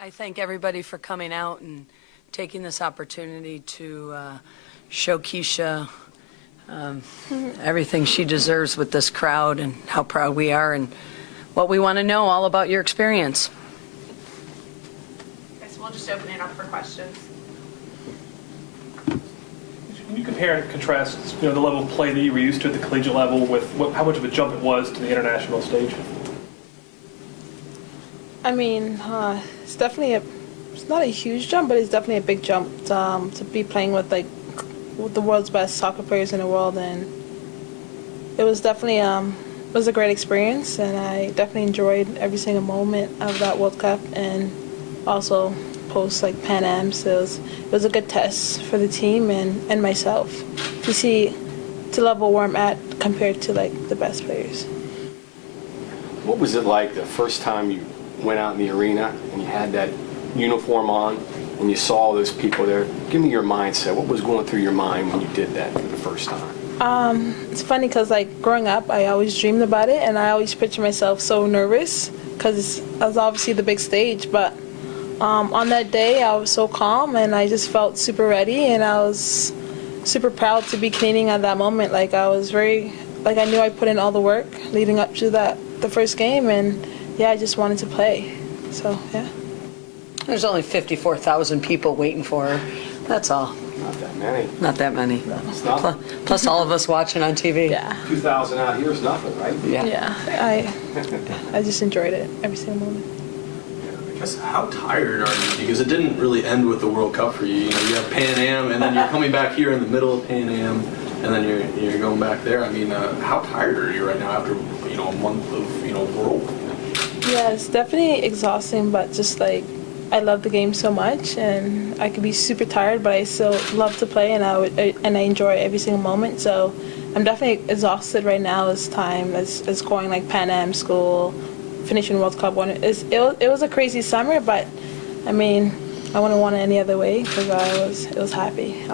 I thank everybody for coming out and taking this opportunity to show Keisha everything she deserves with this crowd and how proud we are and what we want to know all about your experience. Okay, so we'll just open it up for questions. Can you compare and contrast, the level of play that you were used to at the collegiate level with how much of a jump it was to the international stage? I mean, it's definitely it's not a huge jump, but it's definitely a big jump to be playing with with the world's best soccer players in the world, and it was definitely it was a great experience, and I definitely enjoyed every single moment of that World Cup, and also post Pan Am. So it was a good test for the team and myself to level where I'm at compared to the best players. What was it like the first time you went out in the arena and you had that uniform on and you saw all those people there? Give me your mindset. What was going through your mind when you did that for the first time? It's funny because growing up, I always dreamed about it, and I always pictured myself so nervous because it was obviously the big stage. But on that day, I was so calm, and I just felt super ready, and I was super proud to be Canadian at that moment. I was very, I knew I put in all the work leading up to the first game, and yeah, I just wanted to play. So yeah. There's only 54,000 people waiting for her. That's all. Not that many. Not that many. It's nothing. Plus all of us watching on TV. Yeah. 2,000 out here is nothing, right? Yeah. Yeah. I just enjoyed it every single moment. I guess how tired are you? Because it didn't really end with the World Cup for you. You have Pan Am, and then you're coming back here in the middle of Pan Am, and then you're going back there. I mean, how tired are you right now after a month of world? Yeah, it's definitely exhausting, but just I love the game so much, and I could be super tired, but I still love to play, and I enjoy every single moment. So I'm definitely exhausted right now as time as going Pan Am school, finishing World Cup one. It was a crazy summer, but I mean, I wouldn't want it any other way because I was happy.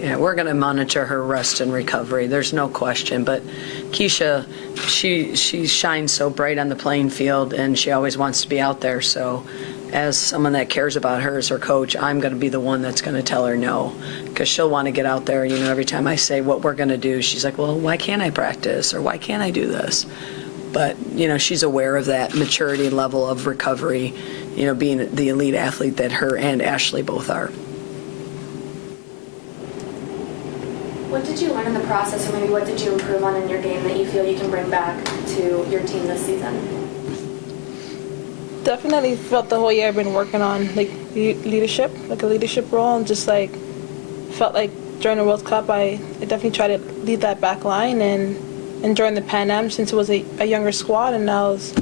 Yeah, we're going to monitor her rest and recovery. There's no question. But Keisha, she shines so bright on the playing field, and she always wants to be out there. So as someone that cares about her as her coach, I'm going to be the one that's going to tell her no, because she'll want to get out there. Every time I say what we're going to do, she's like, well, why can't I practice, or why can't I do this? But, she's aware of that maturity level of recovery, being the elite athlete that her and Ashley both are. What did you learn in the process, or maybe what did you improve on in your game that you feel you can bring back to your team this season? Definitely felt the whole year I've been working on leadership, a leadership role, and just felt during the World Cup I definitely tried to lead that back line, and during the Pan Am, since it was a younger squad and I was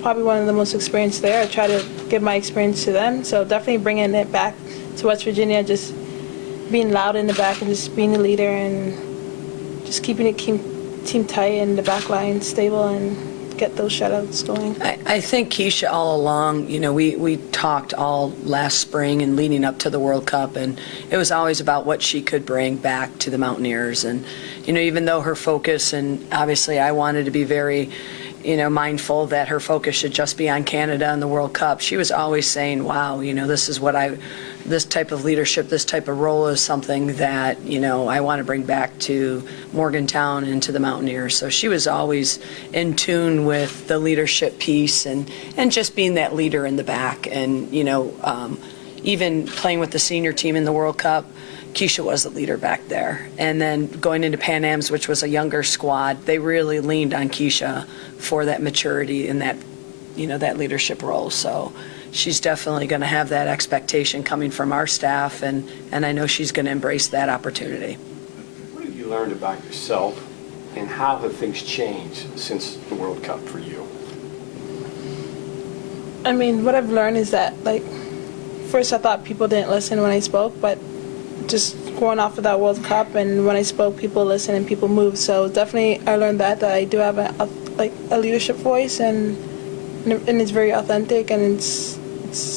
probably one of the most experienced there, I tried to give my experience to them. So definitely bringing it back to West Virginia, just being loud in the back and just being the leader and just keeping it team tight and the back line stable and get those shutouts going. I think Keisha all along, we talked all last spring and leading up to the World Cup, and it was always about what she could bring back to the Mountaineers. And, even though her focus, and obviously I wanted to be very, mindful that her focus should just be on Canada and the World Cup, she was always saying, wow, this is what this type of leadership, this type of role is something that, I want to bring back to Morgantown and to the Mountaineers. So she was always in tune with the leadership piece and just being that leader in the back. And, even playing with the senior team in the World Cup, Keisha was the leader back there. And then going into Pan Am's, which was a younger squad, they really leaned on Keisha for that maturity and that, that leadership role. So she's definitely going to have that expectation coming from our staff, and I know she's going to embrace that opportunity. What have you learned about yourself, and how have things changed since the World Cup for you? I mean, what I've learned is that, first I thought people didn't listen when I spoke, but just going off of that World Cup, and when I spoke, people listened and people moved. So definitely I learned that I do have a leadership voice, and it's very authentic, and it's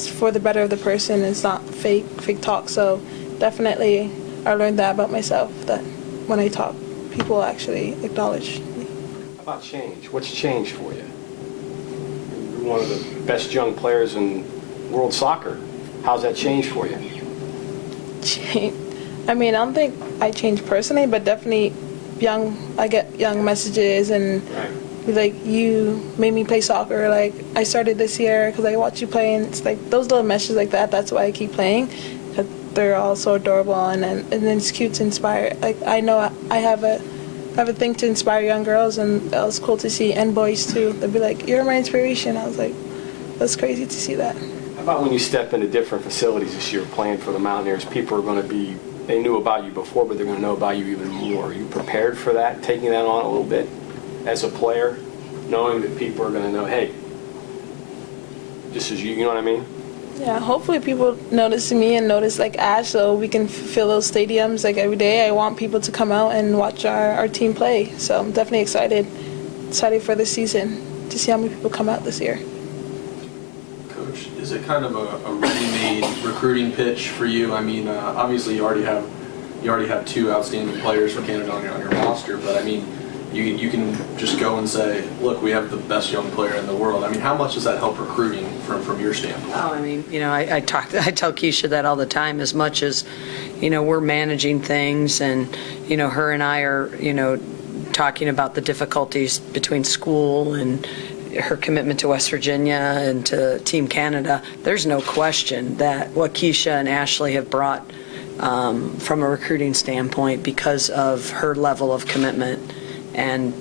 for the better of the person. It's not fake talk. So definitely I learned that about myself, that when I talk, people actually acknowledge me. How about change? What's changed for you? You're one of the best young players in world soccer. How's that changed for you? I mean, I don't think I changed personally, but definitely I get young messages and like, you made me play soccer. Like, I started this year because I watched you play, and it's like those little messages like that. That's why I keep playing. 'Cause they're all so adorable, and then it's cute to inspire. Like, I know I have a thing to inspire young girls, and that was cool to see, and boys too. They'd be like, "You're my inspiration." I was like, that's crazy to see that. How about when you step into different facilities this year playing for the Mountaineers? People are going to be, they knew about you before, but they're going to know about you even more. Are you prepared for that, taking that on a little bit as a player, knowing that people are going to know, hey, this is you, you know what I mean? Yeah, hopefully people notice me and notice like Ash, so we can fill those stadiums like every day. I want people to come out and watch our team play. So I'm definitely excited for this season to see how many people come out this year. Coach, is it kind of a ready-made recruiting pitch for you? I mean, obviously you already have two outstanding players from Canada on your roster, but I mean, you can just go and say, look, we have the best young player in the world. I mean, how much does that help recruiting from your standpoint? Oh, I mean, you know, I tell Keisha that all the time. As much as, you know, we're managing things, and, you know, her and I are, you know, talking about the difficulties between school and her commitment to West Virginia and to Team Canada. There's no question that what Keisha and Ashley have brought from a recruiting standpoint, because of her level of commitment. And,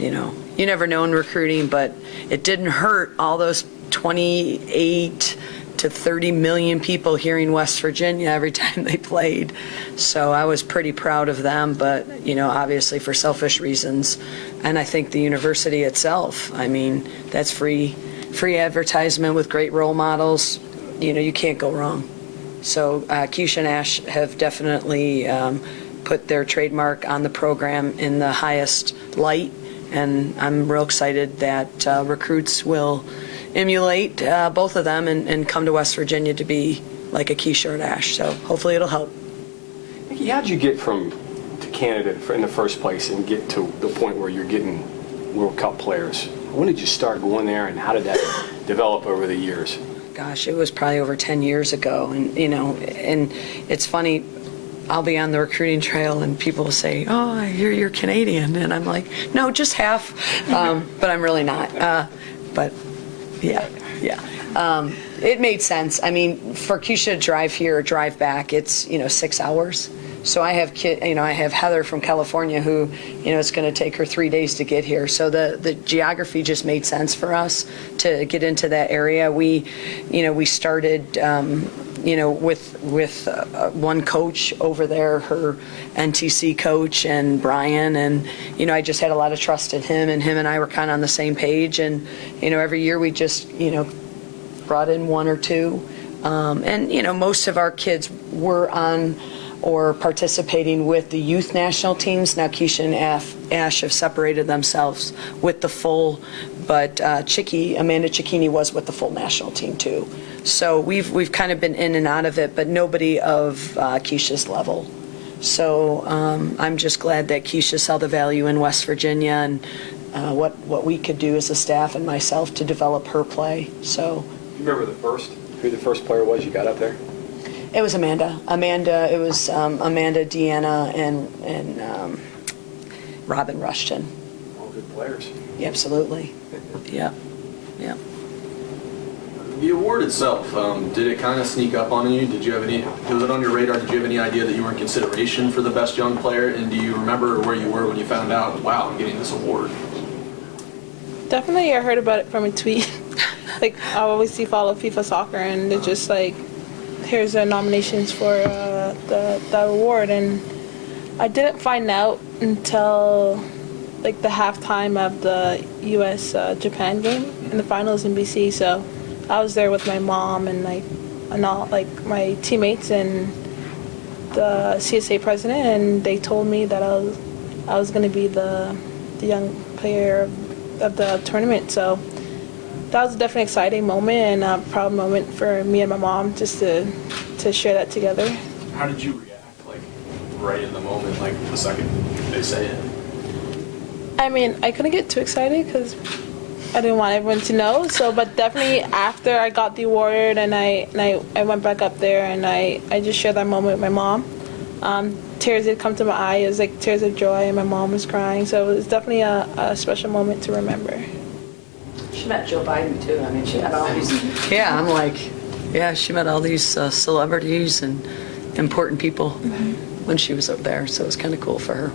you know, you never know in recruiting, but it didn't hurt all those 28 to 30 million people hearing West Virginia every time they played. So I was pretty proud of them, but, you know, obviously for selfish reasons. And I think the university itself, I mean, that's free advertisement with great role models. You know, you can't go wrong. So Keisha and Ash have definitely put their trademark on the program in the highest light, and I'm real excited that recruits will emulate both of them and come to West Virginia to be like a Keisha and Ash. So hopefully it'll help. Nikki, how'd you get to Canada in the first place and get to the point where you're getting World Cup players? When did you start going there, and how did that develop over the years? Gosh, it was probably over 10 years ago, and you know, and it's funny. I'll be on the recruiting trail and people will say, "Oh, I hear you're Canadian," and I'm like, "No, just half," but I'm really not. But yeah. It made sense. I mean, for Keisha to drive here or drive back, it's 6 hours. So I have I have Heather from California who, it's going to take her 3 days to get here. So the geography just made sense for us to get into that area. We started, with one coach over there, her NTC coach, and Brian, and I just had a lot of trust in him, and him and I were kind of on the same page. And every year we just brought in one or two, and most of our kids were on or participating with the youth national teams. Now Keisha and Ash have separated themselves with the full, but Amanda Cicchini was with the full national team too. So we've kind of been in and out of it, but nobody of Keisha's level. So I'm just glad that Keisha saw the value in West Virginia and what we could do as a staff and myself to develop her play. So you remember who the first player was you got up there? It was Amanda. It was Amanda, Deanna, and Robin Rushton. All good players. Yeah, absolutely. Yeah. The award itself, did it kind of sneak up on you? Was it on your radar? Did you have any idea that you were in consideration for the best young player? And do you remember where you were when you found out, wow, I'm getting this award? Definitely, I heard about it from a tweet. Like, I always follow FIFA Soccer, and it's just like, here's the nominations for the award, and I didn't find out until like the halftime of the U.S. Japan game in the finals in BC. So I was there with my mom and all my teammates and the CSA president, and they told me that I was going to be the young player of the tournament. So that was definitely an exciting moment and a proud moment for me and my mom, just to share that together. How did you react, right in the moment, the second they say it? I mean, I couldn't get too excited because I didn't want everyone to know. So, but definitely after I got the award and I went back up there and I just shared that moment with my mom. Tears did come to my eye. It was like tears of joy, and my mom was crying. So it was definitely a special moment to remember. She met Joe Biden too. I mean, she met all these. Yeah, I'm like, yeah, she met all these celebrities and important people when she was up there. So it was kind of cool for her.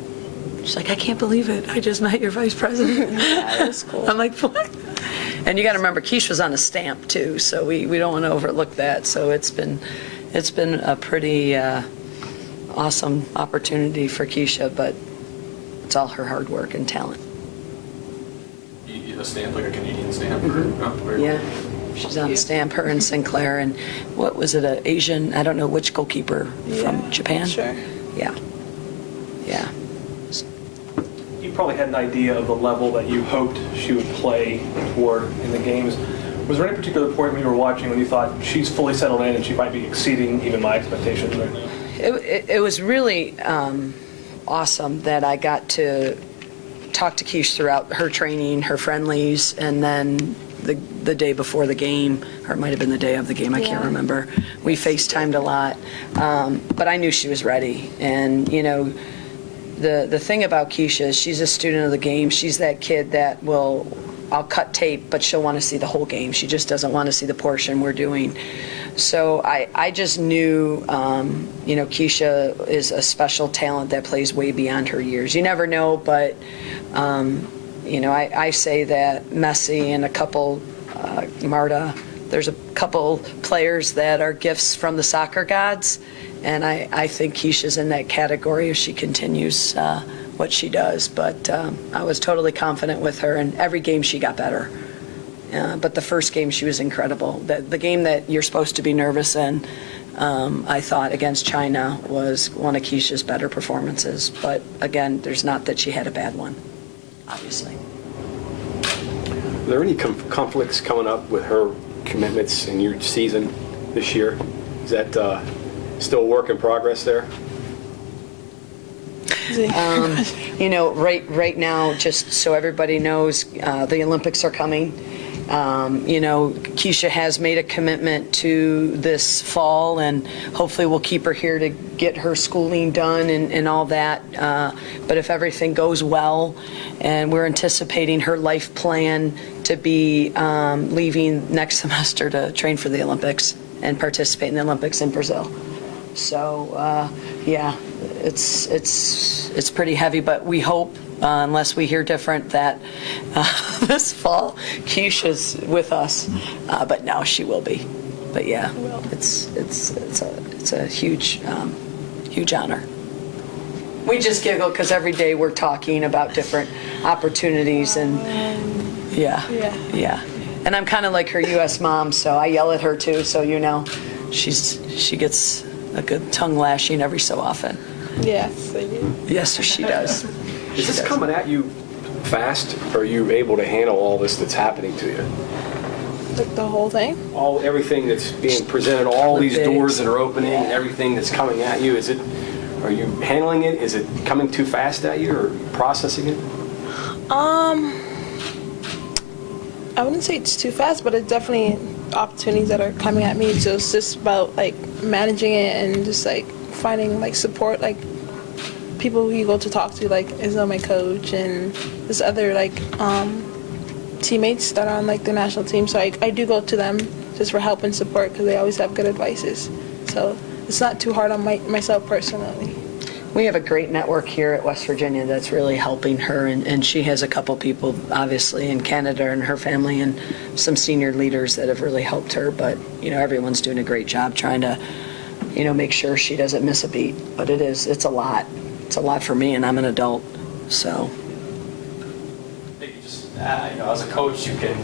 She's like, I can't believe it. I just met your vice president. Yeah, it was cool. I'm like, what? And you got to remember, Keish was on a stamp too, so we don't want to overlook that. So it's been a pretty awesome opportunity for Keisha, but it's all her hard work and talent. A stamp, like a Canadian stamp? Or, oh, very Yeah, cool. she's on a stamp, her and Sinclair, and what was it, an Asian, I don't know which goalkeeper from Japan? Sure. Yeah, yeah. You probably had an idea of the level that you hoped she would play toward in the games. Was there any particular point when you were watching when you thought she's fully settled in and she might be exceeding even my expectations right now? It was really awesome that I got to talk to Keish throughout her training, her friendlies, and then the day before the game, or it might have been the day of the game, I can't remember. We FaceTimed a lot, but I knew she was ready. And, you know, the thing about Keisha is she's a student of the game. She's that kid that I'll cut tape, but she'll want to see the whole game. She just doesn't want to see the portion we're doing. So I just knew, you know, Keisha is a special talent that plays way beyond her years. You never know, but, you know, I say that Messi and a couple, Marta, there's a couple players that are gifts from the soccer gods, and I think Keisha's in that category if she continues what she does. But I was totally confident with her, and every game she got better. But the first game, she was incredible. The game that you're supposed to be nervous in, I thought, against China was one of Keisha's better performances. But again, there's not that she had a bad one, obviously. Are there any conflicts coming up with her commitments in your season this year? Is that still a work in progress there? You know, right now, just so everybody knows, the Olympics are coming. You know, Keisha has made a commitment to this fall, and hopefully we'll keep her here to get her schooling done and all that. But if everything goes well, and we're anticipating her life plan to be leaving next semester to train for the Olympics and participate in the Olympics in Brazil. So, yeah, it's pretty heavy, but we hope, unless we hear different, that this fall Keisha's with us. But no, she will be. But yeah, it's a huge huge honor. We just giggle because every day we're talking about different opportunities, and yeah. And I'm kind of like her U.S. mom, so I yell at her too. So you know, she gets a good tongue lashing every so often. Yes, I do. Yes, she does. Is this coming at you fast, or are you able to handle all this that's happening to you? Like the whole thing? Everything that's being presented, all these doors that are opening, and everything that's coming at you, are you handling it? Is it coming too fast at you, or processing it? I wouldn't say it's too fast, but it's definitely opportunities that are coming at me. So it's just about like managing it and just like finding like support, like people who you go to talk to, like Izzo, my coach, and there's other like teammates that are on like the national team. So I do go to them just for help and support because they always have good advices. So it's not too hard on myself personally. We have a great network here at West Virginia that's really helping her, and she has a couple people, obviously, in Canada and her family, and some senior leaders that have really helped her. But, you know, everyone's doing a great job trying to, you know, make sure she doesn't miss a beat. But it's a lot. It's a lot for me, and I'm an adult, so. Maybe just, you know, as a coach, you can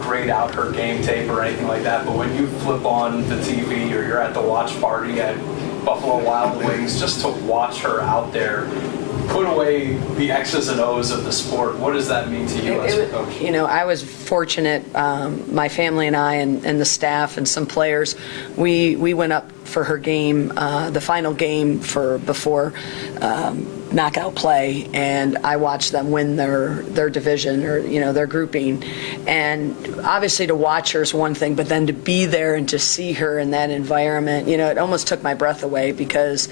grade out her game tape or anything like that, but when you flip on the TV or you're at the watch party at Buffalo Wild Wings, just to watch her out there, put away the X's and O's of the sport, what does that mean to you as a coach? You know, I was fortunate, my family and I and the staff and some players, we went up for her game, the final game before knockout play, and I watched them win their division or their grouping. And obviously to watch her is one thing, but then to be there and to see her in that environment, it almost took my breath away, because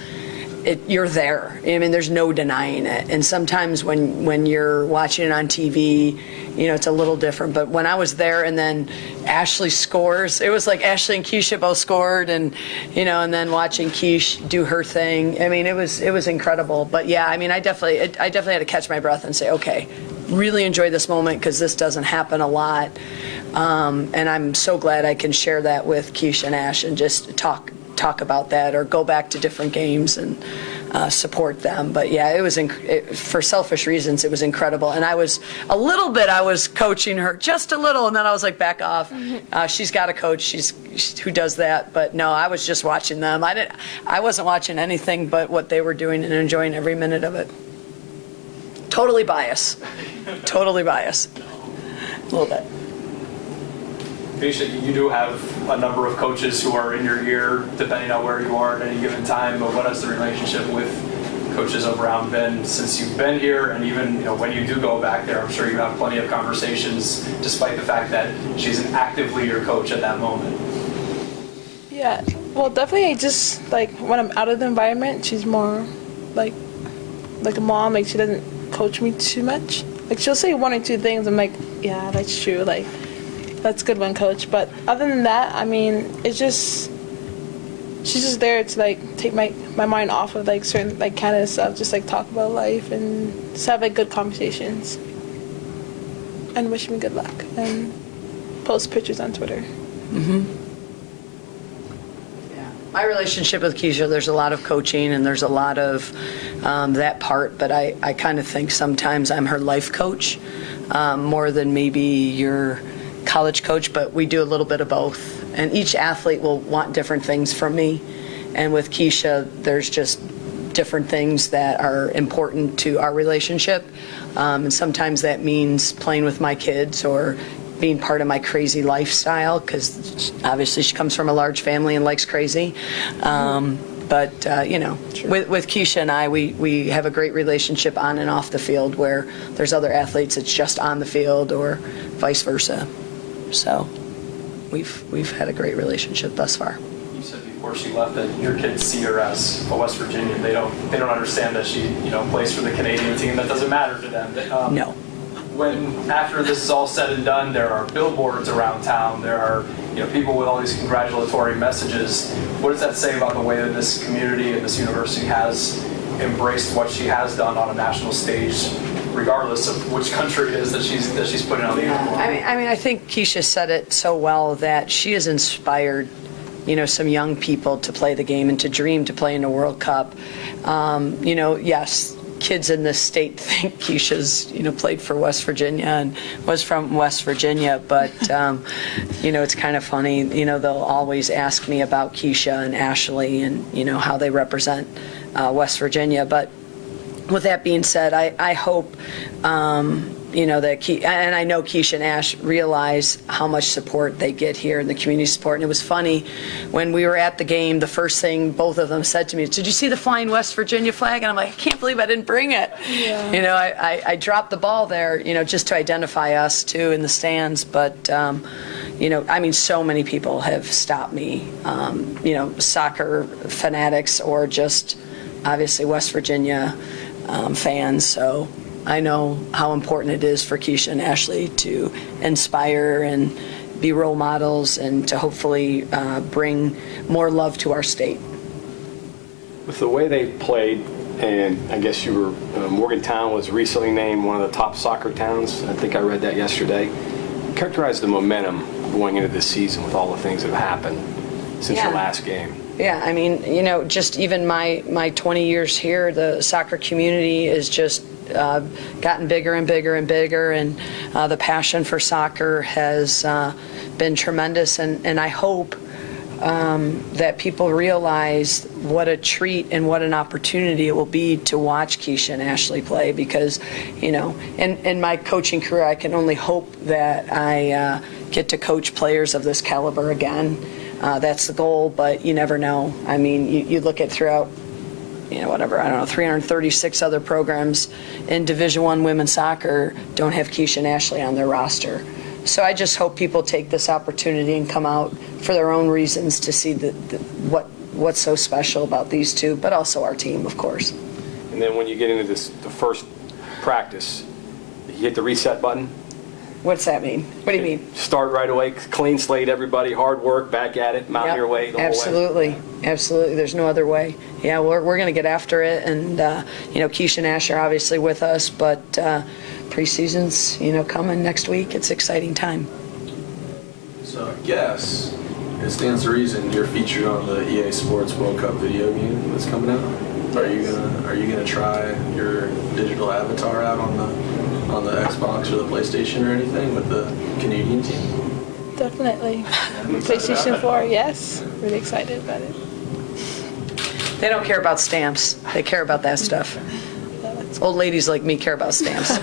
you're there. I mean, there's no denying it. And sometimes when you're watching it on TV, it's a little different. But when I was there and then Ashley scores, it was like Ashley and Keisha both scored, and and then watching Keish do her thing. I mean, it was incredible. But yeah, I mean, I definitely had to catch my breath and say, okay, really enjoy this moment, because this doesn't happen a lot. And I'm so glad I can share that with Keisha and Ash and just talk about that, or go back to different games and support them. But yeah, it was for selfish reasons, it was incredible. And I was coaching her just a little, and then I was like, back off. She's got a coach who does that. But no, I was just watching them. I wasn't watching anything but what they were doing and enjoying every minute of it. Totally biased. Totally biased. A little bit. Kadeisha, you do have a number of coaches who are in your ear, depending on where you are at any given time. But what has the relationship with Coach Izzo-Brown been since you've been here? And even when you do go back there, I'm sure you have plenty of conversations, despite the fact that she's actively your coach at that moment. Yeah, well, definitely. Just when I'm out of the environment, she's more like a mom. Like, she doesn't coach me too much. Like, she'll say one or two things. I'm like, yeah, that's true. Like, that's a good one, coach. But other than that, I mean, she's just there to take my mind off of certain Canada stuff, just talk about life and just have good conversations, and wish me good luck and post pictures on Twitter. Mm-hmm. Yeah, my relationship with Keisha, there's a lot of coaching and there's a lot of that part, but I kind of think sometimes I'm her life coach more than maybe your college coach, but we do a little bit of both. And each athlete will want different things from me. And with Keisha, there's just different things that are important to our relationship. And sometimes that means playing with my kids or being part of my crazy lifestyle, because obviously she comes from a large family and likes crazy. But, sure. with Keisha and I, we have a great relationship on and off the field, where there's other athletes it's just on the field or vice versa. So we've had a great relationship thus far. You said before she left that your kids see her as a West Virginian. They don't understand that she plays for the Canadian team. That doesn't matter to them. No. When after this is all said and done, there are billboards around town. There are people with all these congratulatory messages. What does that say about the way that this community and this university has embraced what she has done on a national stage, regardless of which country it is that she's putting on the uniform? I mean, I think Keisha said it so well, that she has inspired, some young people to play the game and to dream to play in a World Cup. Yes, kids in this state think Keisha's, played for West Virginia and was from West Virginia, but, it's kind of funny, they'll always ask me about Keisha and Ashley and, how they represent West Virginia. But with that being said, I hope, that and I know Keisha and Ash realize how much support they get here in the community support. And it was funny, when we were at the game, the first thing both of them said to me is, "Did you see the flying West Virginia flag?" And I'm like, I can't believe I didn't bring it. Yeah. I dropped the ball there, just to identify us too in the stands. But, so many people have stopped me, soccer fanatics or just obviously West Virginia fans. So I know how important it is for Keisha and Ashley to inspire and be role models, and to hopefully bring more love to our state. With the way they played, and I guess you were, Morgantown was recently named one of the top soccer towns. I think I read that yesterday. Characterize the momentum going into this season with all the things that have happened since your last game. Yeah, I mean, just even my 20 years here, the soccer community is just gotten bigger and bigger and bigger, and the passion for soccer has been tremendous. And I hope that people realize what a treat and what an opportunity it will be to watch Keisha and Ashley play, because, in my coaching career, I can only hope that I get to coach players of this caliber again. That's the goal, but you never know. I mean, you look at throughout whatever, I don't know, 336 other programs in Division I women's soccer don't have Keisha and Ashley on their roster. So I just hope people take this opportunity and come out for their own reasons to see what's so special about these two, but also our team, of course. And then when you get into the first practice, you hit the reset button. What's that mean? What do you mean? Start right away, clean slate, everybody, hard work, back at it, Mountaineer Yep, way, the whole way. absolutely. Absolutely. There's no other way. Yeah, we're going to get after it. And, Keisha and Ash are obviously with us, but preseason's, coming next week. It's an exciting time. So I guess it stands to reason you're featured on the EA Sports World Cup video game that's coming out. Are you gonna try your digital avatar out on the Xbox or the PlayStation or anything with the Canadian team? Definitely. PlayStation 4, yes. Really excited about it. They don't care about stamps. They care about that stuff. Yeah, that's Old ladies like me care about stamps.